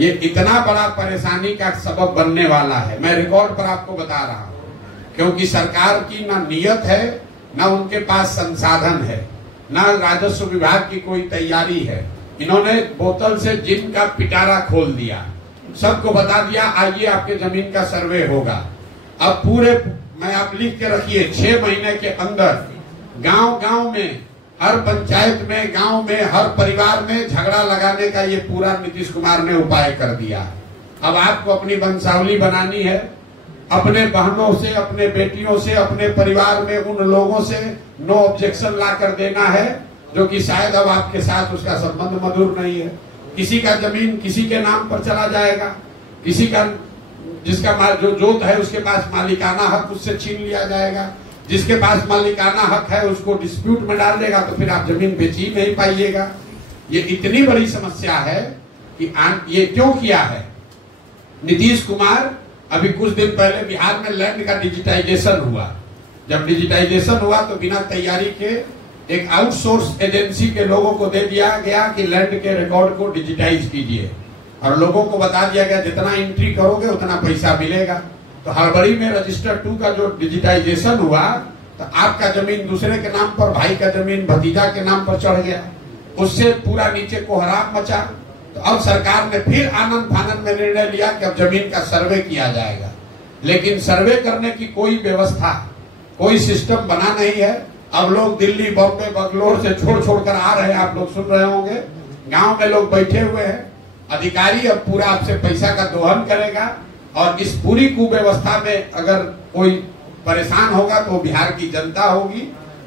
ये इतना बड़ा परेशानी का सबब बनने वाला है। मैं रिकॉर्ड पर आपको बता रहा हूं, क्योंकि सरकार की ना नियत है, ना उनके पास संसाधन है, ना राजस्व विभाग की कोई तैयारी है। इन्होंने बोतल से जिन का पिटारा खोल दिया, सबको बता दिया आइए आपके जमीन का सर्वे होगा। अब पूरे मैं आप लिख के रखिए 6 महीने के अंदर गांव गांव में, हर पंचायत में, गांव में, हर परिवार में झगड़ा लगाने का ये पूरा नीतीश कुमार ने उपाय कर दिया। अब आपको अपनी वंशावली बनानी है, अपने बहनों से, अपने बेटियों से, अपने परिवार में उन लोगों से नो ऑब्जेक्शन ला कर देना है जो कि शायद अब आपके साथ उसका संबंध मधुर नहीं है। किसी का जमीन किसी के नाम पर चला जाएगा, किसी का जिसका जो जोत है उसके पास मालिकाना हक उससे छीन लिया जाएगा, जिसके पास मालिकाना हक है उसको डिस्प्यूट में डाल देगा, तो फिर आप जमीन बेच ही नहीं पाइएगा। ये इतनी बड़ी समस्या है कि ये क्यों किया है नीतीश कुमार। अभी कुछ दिन पहले बिहार में लैंड का डिजिटाइजेशन हुआ। जब डिजिटाइजेशन हुआ तो बिना तैयारी के एक आउटसोर्स एजेंसी के लोगों को दे दिया गया कि लैंड के रिकॉर्ड को डिजिटाइज कीजिए, और लोगों को बता दिया गया जितना एंट्री करोगे उतना पैसा मिलेगा। तो हड़बड़ी में रजिस्टर 2 का जो डिजिटाइजेशन हुआ तो आपका जमीन दूसरे के नाम पर, भाई का जमीन भतीजा के नाम पर चढ़ गया, उससे पूरा नीचे कोहराम मचा। तो अब सरकार ने फिर आनंद फानंद में निर्णय लिया कि अब जमीन का सर्वे किया जाएगा, लेकिन सर्वे करने की कोई व्यवस्था, कोई सिस्टम बना नहीं है। अब लोग दिल्ली, बॉम्बे, बंगलोर से छोड़ कर आ रहे हैं, आप लोग सुन रहे होंगे। गांव में लोग बैठे हुए हैं, अधिकारी अब पूरा आपसे पैसा का दोहन करेगा, और इस पूरी कुव्यवस्था में अगर कोई परेशान होगा तो बिहार की जनता होगी।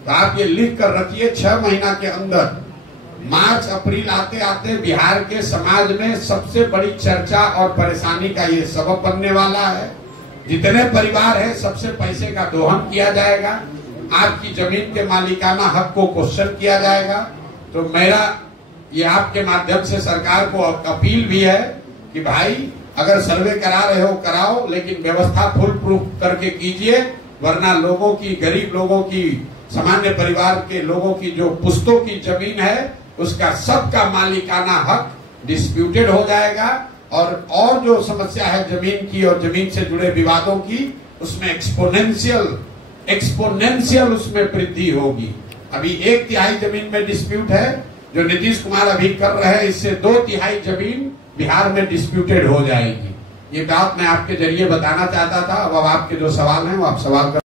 तो आप ये लिख कर रखिए 6 महीना के अंदर, मार्च अप्रैल आते आते बिहार के समाज में सबसे बड़ी चर्चा और परेशानी का ये सबब बनने वाला है। जितने परिवार है सबसे पैसे का दोहन किया जाएगा, आपकी जमीन के मालिकाना हक को क्वेश्चन किया जाएगा। तो मेरा ये आपके माध्यम से सरकार को अपील भी है कि भाई अगर सर्वे करा रहे हो कराओ, लेकिन व्यवस्था फुल प्रूफ करके कीजिए, वरना लोगों की, गरीब लोगों की, सामान्य परिवार के लोगों की जो पुश्तों की जमीन है उसका सबका मालिकाना हक डिस्प्यूटेड हो जाएगा, और जो समस्या है जमीन की और जमीन से जुड़े विवादों की, उसमें एक्सपोनेंशियल उसमें वृद्धि होगी। अभी 1/3 जमीन में डिस्प्यूट है जो नीतीश कुमार अभी कर रहे हैं, इससे 2/3 जमीन बिहार में डिस्प्यूटेड हो जाएगी। ये बात मैं आपके जरिए बताना चाहता था। अब आपके जो सवाल हैं वो आप सवाल कर